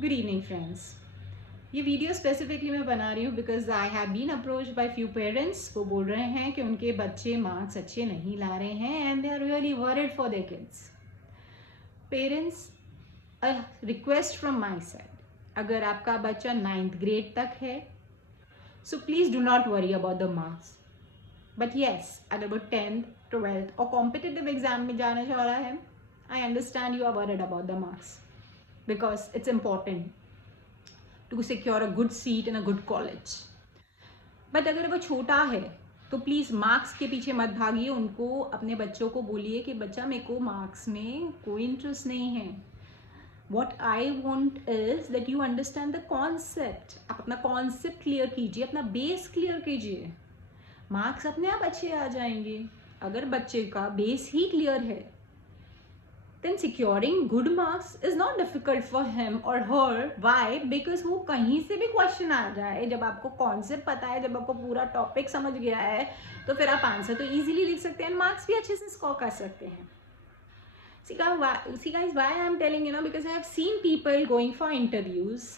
Good evening friends. ये video specifically मैं बना रही हूँ because I have been approached by few parents. वो बोल रहे हैं कि उनके बच्चे मार्क्स अच्छे नहीं ला रहे हैं and they are really worried for their kids. Parents, a request from my side, अगर आपका बच्चा 9th ग्रेड तक है so please do not worry about the marks. But yes, अगर वो 10th 12th और कॉम्पिटिटिव एग्जाम में जाना चाह रहा है, I understand you are worried about the marks because it's important to secure a good seat in a good college. But अगर वो छोटा है तो प्लीज़ मार्क्स के पीछे मत भागिए। उनको, अपने बच्चों को बोलिए कि बच्चा, मेरे को मार्क्स में कोई इंटरेस्ट नहीं है। What I want is that you understand the concept. आप अपना कॉन्सेप्ट क्लियर कीजिए, अपना बेस क्लियर कीजिए, मार्क्स अपने आप अच्छे आ जाएंगे। अगर बच्चे का बेस ही क्लियर है then securing good marks is not difficult for him or her. Why? Because वो कहीं से भी क्वेश्चन आ जाए, जब आपको कॉन्सेप्ट पता है, जब आपको पूरा टॉपिक समझ गया है, तो फिर आप आंसर तो इजीली लिख सकते हैं, मार्क्स भी अच्छे से स्कोर कर सकते हैं। See guys, why I am telling, because I have seen people going for interviews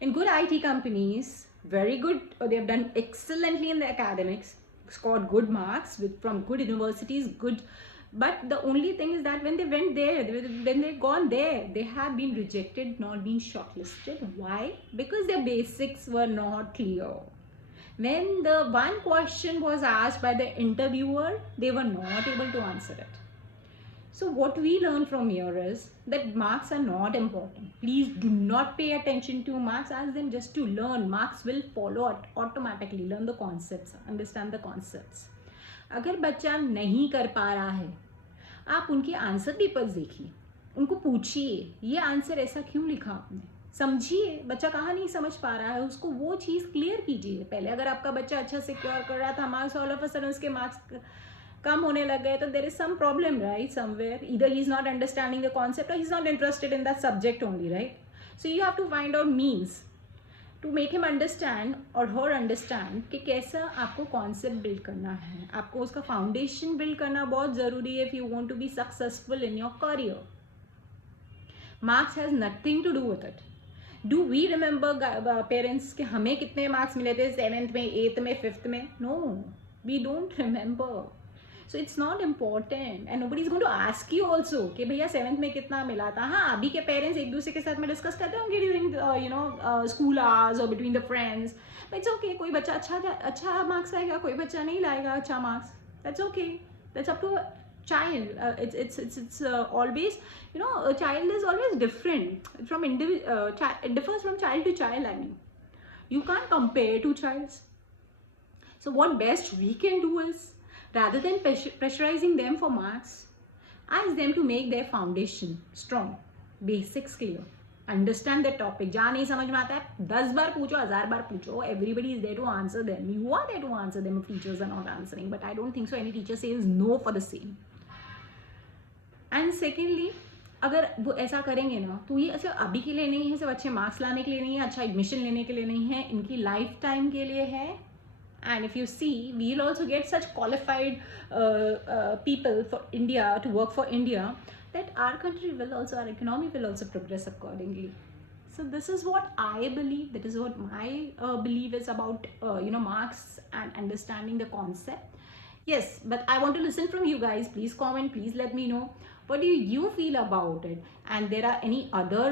in good IT companies, very good, they have done excellently in the academics, scored good marks from good universities, good. But the only thing is that when they went there, when they've gone there, they have been rejected, not been shortlisted. Why? Because their basics were not clear. When the one question was asked by the interviewer, they were not able to answer it. So what we learn from here is that marks are not important. Please do not pay attention to marks. Ask them just to learn. Marks will follow automatically. Learn the concepts, understand the concepts. अगर बच्चा नहीं कर पा रहा है, आप उनके answer papers देखिए, उनको पूछिए ये आंसर ऐसा क्यों लिखा आपने, समझिए बच्चा कहाँ नहीं समझ पा रहा है, उसको वो चीज़ क्लियर कीजिए पहले। अगर आपका बच्चा अच्छा सिक्योर कर रहा था marks, all of a sudden उसके मार्क्स कम होने लग गए, तो there is some problem right somewhere. Either he is not understanding the concept और he is not interested in that subject only, right? So you have to find out means to make him understand और her understand कि कैसा आपको concept build करना है। आपको उसका foundation build करना बहुत ज़रूरी है if you want to be successful in your career. Marks has nothing to do with it. Do we remember parents कि हमें कितने मार्क्स मिले थे 7th में, 8th में, 5th में? No, we don't remember. So it's not important and nobody is going to ask you also कि भैया 7th में कितना मिला था। हाँ, अभी के पेरेंट्स एक दूसरे के साथ में डिस्कस करते होंगे ड्यूरिंग स्कूल आवर्स और between the friends. It's okay, कोई बच्चा अच्छा मार्क्स लाएगा, कोई बच्चा नहीं लाएगा अच्छा marks, that's okay, that's up to child. It's always, a child is always different from it differs from child to child. I mean, you can't compare two childs. So what best we can do is, rather than pressurizing them for marks, ask them to make their foundation strong, basics clear, understand the topic. जहाँ नहीं समझ में आता है 10 बार पूछो, 1000 बार पूछो, everybody is there to answer them. You are there to answer them if teachers are not answering, but I don't think so any teacher says no for the same. And secondly, अगर वो ऐसा करेंगे ना, तो ये ऐसे अभी के लिए नहीं है, सिर्फ अच्छे मार्क्स लाने के लिए नहीं है, अच्छा एडमिशन लेने के लिए नहीं है, इनकी लाइफ टाइम के लिए है। And if you see, we will also get such qualified people for India to work for India, that our country will also, our economy will also progress accordingly. So this is what I believe, that is what my belief is about marks and understanding the concept. Yes, but I want to listen from you guys. Please comment, please let me know what do you feel about it, and there are any other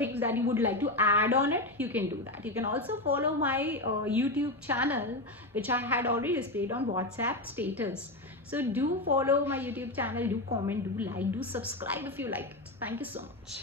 things that you would like to add on it, you can do that. You can also follow my YouTube channel, which I had already displayed on WhatsApp status. So do follow my YouTube channel, do comment, do like, do subscribe if you like it. Thank you so much.